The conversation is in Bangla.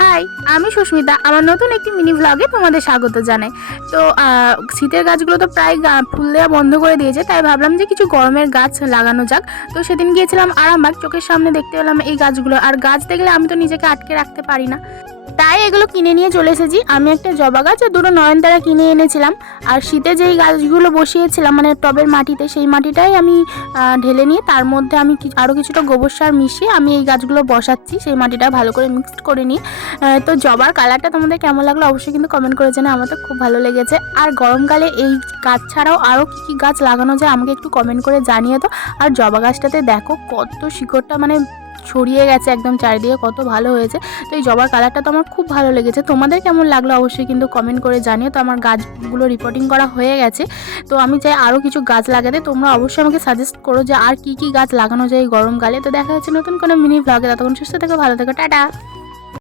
হাই, আমি সুস্মিতা। আমার নতুন একটি মিনি ভ্লগে তোমাদের স্বাগত জানাই। তো শীতের গাছগুলো তো প্রায় ফুল দেওয়া বন্ধ করে দিয়েছে, তাই ভাবলাম যে কিছু গরমের গাছ লাগানো যাক। তো সেদিন গিয়েছিলাম আরামবাগ, চোখের সামনে দেখতে পেলাম এই গাছগুলো। আর গাছ দেখলে আমি তো নিজেকে আটকে রাখতে পারি না, তাই এগুলো কিনে নিয়ে চলে এসেছি। আমি একটা জবা গাছ আর দুটো নয়নতারা কিনে এনেছিলাম। আর শীতে যেই গাছগুলো বসিয়েছিলাম মানে টবের মাটিতে, সেই মাটিটাই আমি ঢেলে নিয়ে তার মধ্যে আমি আরও কিছুটা গোবর সার মিশিয়ে আমি এই গাছগুলো বসাচ্ছি। সেই মাটিটা ভালো করে মিক্সড করে নিই। তো জবার কালারটা তোমাদের কেমন লাগলো অবশ্যই কিন্তু কমেন্ট করে জানাও। আমার তো খুব ভালো লেগেছে। আর গরমকালে এই গাছ ছাড়াও আরও কী কী গাছ লাগানো যায় আমাকে একটু কমেন্ট করে জানিয়ে তো। আর জবা গাছটাতে দেখো কত শিকড়টা মানে ছড়িয়ে গেছে একদম চারিদিকে, কত ভালো হয়েছে। তো এই জবার কালারটা তো আমার খুব ভালো লেগেছে। তোমাদের কেমন লাগলো অবশ্যই কিন্তু কমেন্ট করে জানিও। তো আমার গাছগুলো রিপোর্টিং করা হয়ে গেছে। তো আমি চাই আরও কিছু গাছ লাগাতে। তোমরা অবশ্যই আমাকে সাজেস্ট করো যে আর কী কী গাছ লাগানো যায় এই গরমকালে। তো দেখা হচ্ছে নতুন কোনো মিনি ভ্লগে। ততক্ষণ সুস্থ থেকো, ভালো থেকো, টাটা।